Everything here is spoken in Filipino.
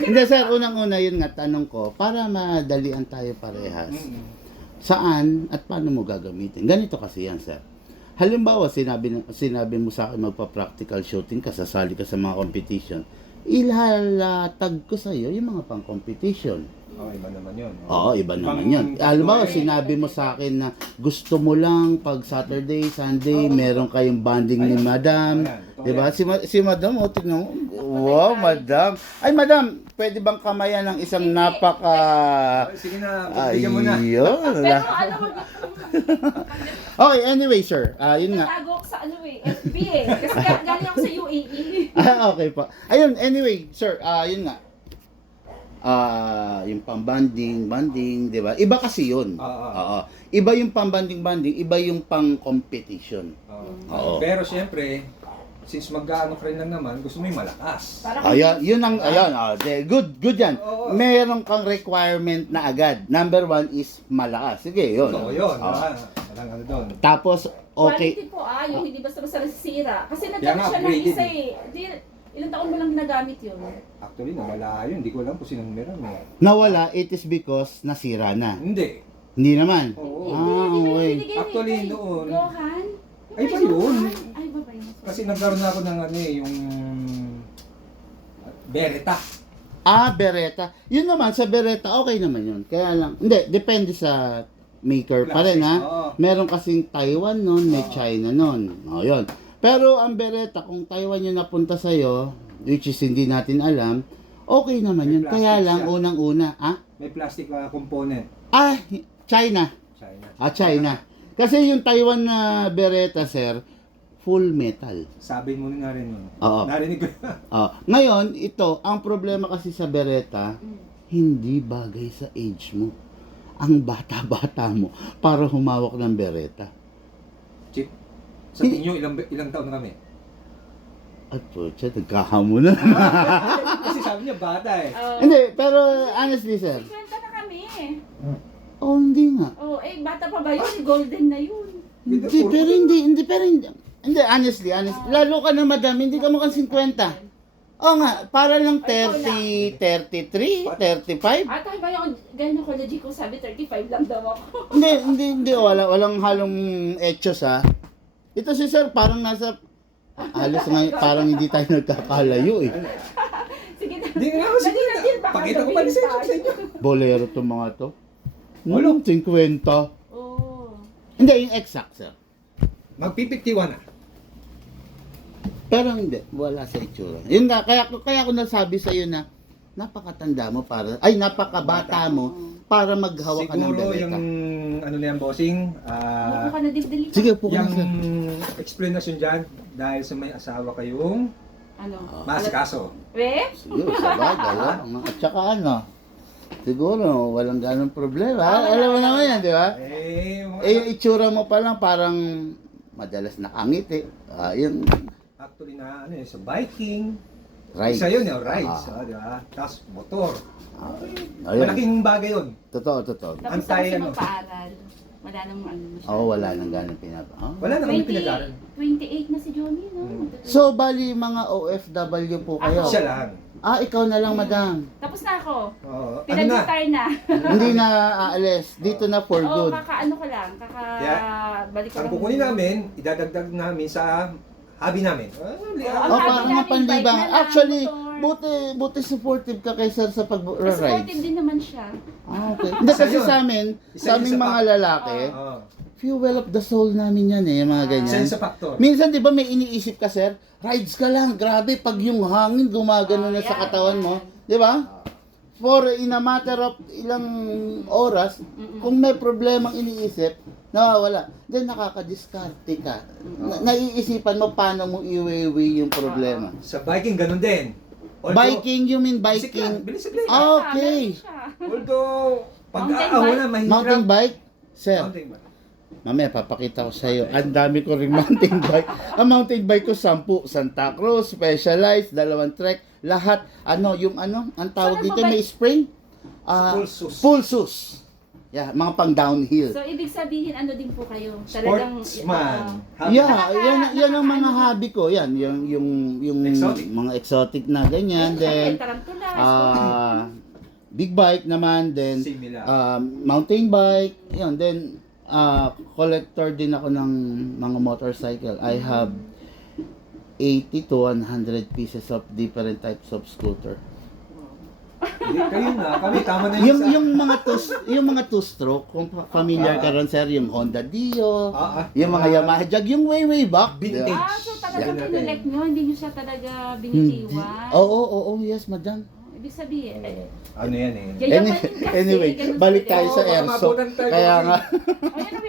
Hindi sir, unang-una yun nga tanong ko, para madalian tayo parehas. Saan at paano mo gagamitin? Ganito kasi yan sir. Halimbawa, sinabi mo sa akin magpa-practical shooting ka, sasali ka sa mga competition. Ilalatag ko sa iyo yung mga pang-competition. Iba naman yun. Oo, iba naman yun. Halimbawa, sinabi mo sa akin na gusto mo lang pag Saturday, Sunday, meron kayong bonding ni Madam. Diba? Si Madam, tignan mo. Wow, Madam. Ay, Madam, pwede bang kamayan ng isang napaka... Sige na, bigyan mo na. Ayun. Pero ano mag... Okay, anyway, sir. Yun nga. Natago ako sa FB eh. Kasi galing ako sa UAE. Okay po. Ayun, anyway, sir, yun nga. Yung pang-banding, di ba? Iba kasi yun. Oo. Iba yung pang-banding, iba yung pang-competition. Oo. Pero siyempre, since mag-ano ka rin lang naman, gusto mo yung malakas. Ayan, yun ang, good yan. Meron kang requirement na agad. Number 1 is malakas. Sige, yun. Oo, yun. Walang ano doon. Tapos, okay. Quality po yung hindi basta-basta nasisira. Kasi Kaya nagkaroon nga, siya ng upgraded isa eh. Ilang taon mo lang ginagamit yun? Actually, nawala yun. Hindi ko alam kung sinong meron. Nawala, it is because nasira na. Hindi. Hindi naman. Oo. Okay. Actually, noon. Gohan? Ay, ba yun? Ay, ba ba yun? Kasi nagkaroon na ako ng ano yung Beretta. Beretta. Yun naman, sa Beretta, okay naman yun. Kaya lang, hindi, depende sa maker pa rin, ha? Oo. Meron kasing Taiwan nun, may China nun. O, yun. Pero ang Beretta, kung Taiwan yung napunta sa'yo, which is hindi natin alam, okay naman May yun. Kaya plastic lang, siya. unang-una, May plastic component. China. China. China. Kasi yung Taiwan na Beretta, sir, full metal. Sabi mo na rin yun. Oo. Narinig ko. Ngayon, ito, ang problema kasi sa Beretta, hindi bagay sa age mo. Ang bata-bata mo para humawak ng Beretta. Chip. Sabi niyo, ilang taon na kami? At po, nagkahamo na. Kasi sabi niya, bata eh. Hindi, pero honestly, sir. 50 na kami. Hindi nga. Bata pa ba yun? Golden na yun. Hindi, honestly. Lalo ka na, madam, hindi ka mukhang 50. Oo nga, para lang 30, 33, 35. Tayo ba yung gynecology ko sabi 35 lang daw ako. Hindi, walang halong etchos, ha. Ito si sir, parang nasa, halos nga, parang hindi tayo nagkakalayo, eh. Sige na. Hindi nga ako siguro. Pakita ko pa rin sa inyo. Bolero to mga to. Walo. 50. Oo. Hindi, yung exact, sir. Magpi-51 na. Pero hindi, wala sa itsura. Yun nga, kaya ako nasabi sa iyo na napakatanda mo napakabata mo para maghawak ka ng Siguro Beretta. yung ano na yan, bossing, Ano ka na dibdili? Sige po ka na, yung sir. explanation dyan, dahil sa may asawa kayong Ano? masikaso. Siguro, sa bagay. At saka siguro, walang ganong problema. Alam mo naman yan, di ba? Yung itsura mo pa lang parang madalas nakangiti. Yung Actually na sa biking. rides. Isa yun, rides. Di ba? Tapos motor. Ayun. Malaking bagay yun. Totoo. Tapos ako Antay, kasi ano? magpaaral. Wala nang masyado. Wala nang ganong pinapa. Wala na kami pinag-aral. 28 na si Johnny, no? So, bali mga OFW po kayo. Ako. Siya lang. Ikaw na lang, madam. Tapos na ako. Oo. Ano na? Pinag-retire na. Hindi na aalis. Dito na for Oo, good. kakaano ko lang. Balik ko Ang lang. kukunin namin, idadagdag namin sa hobby namin. Ang Parang namin, panlibang. bike na lang, Actually, motor. buti supportive ka kay sir sa Supportive pag-rides. din naman siya. Okay. Hindi kasi Isa yun. sa amin, Isa sa yun aming sa mga lalaki, Oo. fuel of the soul namin yan yung mga ganyan. Sense factor. Minsan, di ba may iniisip ka, sir? Rides ka lang. Grabe, pag yung hangin gumagano na sa yan, katawan mo. yan. Di ba? For in a matter of ilang oras, kung may problemang iniisip, nawawala. Then nakakadiskarte ka. Naiisipan mo paano mo iwewe yung problema. Sa biking, ganun din. Biking, you mean biking? Bisikleta. Okay. Meron siya. Although, pag Mountain aawa na, mahirap. Mountain bike? Sir, Mountain bike. mamaya papakita ko sa iyo. Ang dami ko ring mountain bike. Ang mountain bike ko 10, Santa Cruz, Specialized, 2 trek, lahat ang tawag Saan dito mo ba- may spring. Full sus. Full sus. Yeah, mga pang downhill. So, ibig sabihin, ano din po kayo? Sportsman. Yeah, yan ang mga hobby ko. Yan, yung Exotic. mga exotic na ganyan. Then, big bike naman. Then, Similar. mountain bike. Yan, then, collector din ako ng mga motorcycle. I have 80 to 100 pieces of different types of scooter. Kayo na, kami tama na yun Yung mga two-stroke, kung familiar ka ron sir, yung Honda Dio, yung mga Yamaha Jag, yung way back. Vintage. So talaga Yeah. pinulek nyo, hindi nyo siya talaga Hindi. binitiwan. Oo, yes, madam. Ibig sabihin, Ano yan eh. yayaman din kasi, Anyway, ganun balik talaga. tayo sa Oo, airsoft. mabutan tayo. Kaya nga, Ayun,